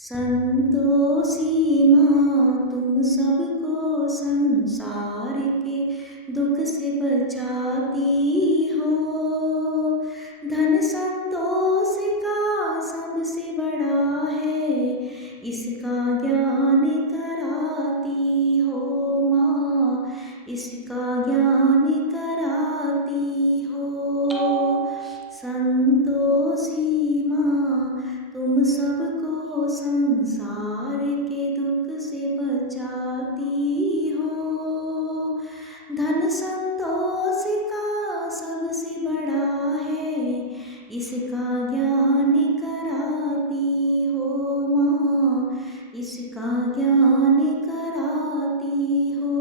संतोषी माँ तुम सबको संसार के दुख से बचाती हो। धन संतोष का सबसे बड़ा है, इसका ज्ञान कराती हो माँ, इसका ज्ञान कराती हो। संतोषी माँ तुम सबको संसार के दुख से बचाती हो। धन संतोष का सबसे बड़ा है, इसका ज्ञान कराती हो माँ, इसका ज्ञान कराती हो।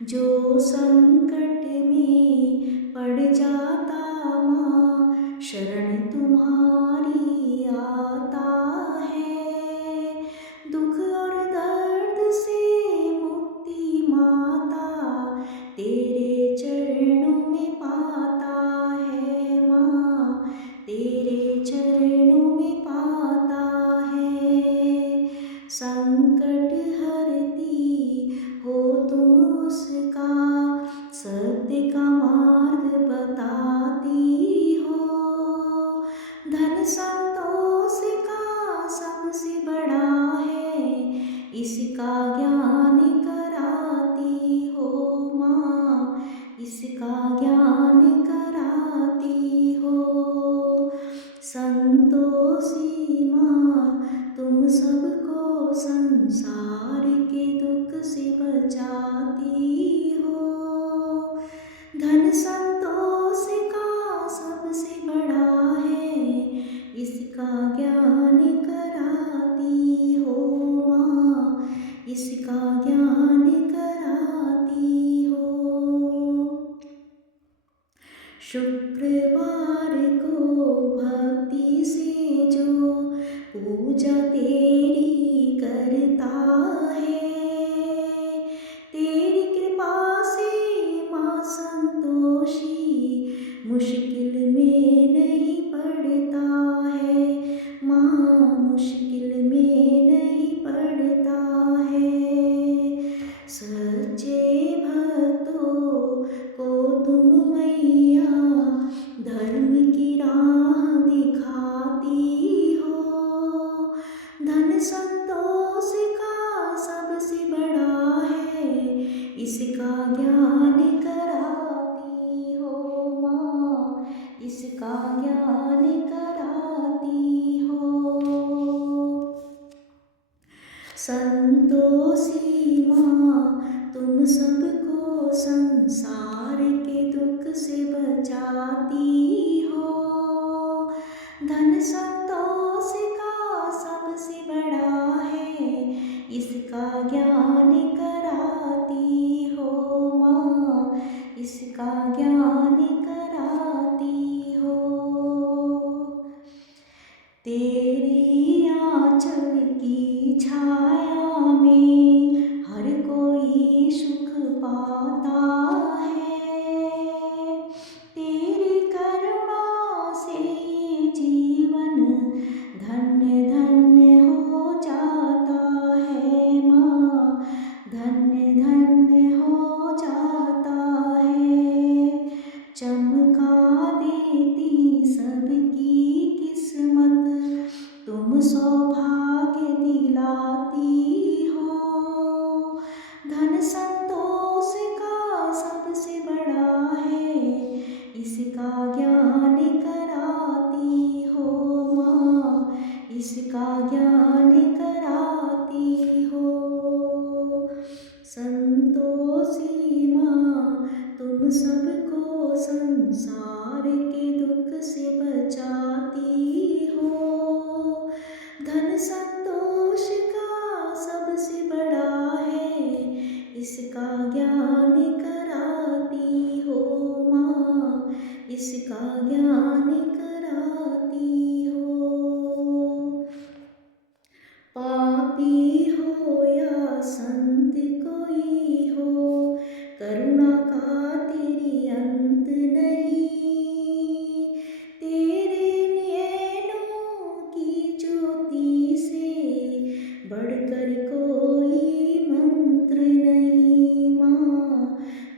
जो संकट में पड़ जाता माँ, शरण तुम्हारी आता है। दुख और दर्द से मुक्ति माता, तेरे चरणों में पाता है माँ, तेरे चरणों में पाता है। संकट हरती हो तुम उसका, सत्य का मार्ग बताती हो। धन संतोष का सबसे बड़ा है, इसका ज्ञान कराती हो माँ, इसका ज्ञान कराती हो। संतोषी माँ तुम सबको संसार के दुख से बचाती हो। धन संतोष का सबसे बड़ा है, इसका ज्ञान कराती हो माँ, इसका ज्ञान कराती हो। शुक्रवार को भक्ति से जो पूजा तेरी करता है, तेरी कृपा से माँ संतोषी मुश्किल में नहीं पड़ता है माँ, मुश्किल में नहीं पड़ता है। सच्चे भक्तों को तुम मैया धर्म की राह दिखाती हो। धन संतोष का सबसे बड़ा है, इसका ज्ञान कराती हो माँ, इसका ज्ञान कराती हो। संतोषी माँ तुम सबको संसार के दुख से बचाती हो। धन संतोष का सबसे बड़ा है, इसका ज्ञान कराती हो माँ, इसका ज्ञान कराती हो। तेरी आंचल की छाया में हर कोई सुख पाता है। तेरी करुणा से ये जीवन धन्य धन्य हो जाता है माँ, धन्य धन्य हो जाता है। चमका देती सबकी किस्मत, तुम सौभाग्य दिलाती हो। धन संतोष का सबसे बड़ा है, इसका ज्ञान कराती हो माँ, इसका ज्ञान कराती हो। संतोषी माँ तुम सबको संसार के दुख से बचाती हो। धन संतोष का सबसे बड़ा है, इसका ज्ञान कराती हो माँ, इसका ज्ञान कराती हो। पापी हो या संत कोई हो, करुणा का तेरी अंत नहीं।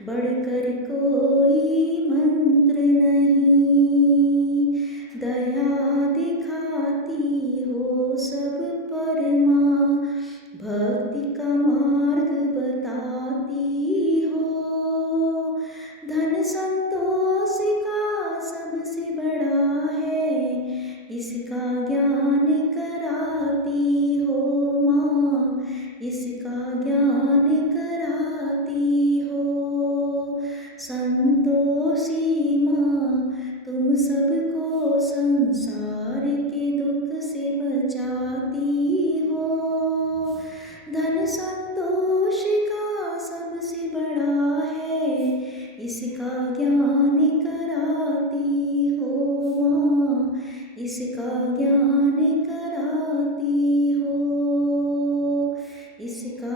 बढ़कर कोई मंत्र नहीं। दया दिखाती हो सब पर माँ, भक्ति का मार्ग बताती हो। धन संतोष का सबसे बड़ा है, इसका ज्ञान कराती हो माँ, इसका ज्ञान कराती हो। संतोषी माँ तुम सबको संसार के दुख से बचाती हो। धन संतोष का सबसे बड़ा है, इसका ज्ञान कराती हो माँ, इसका ज्ञान कराती हो, इसका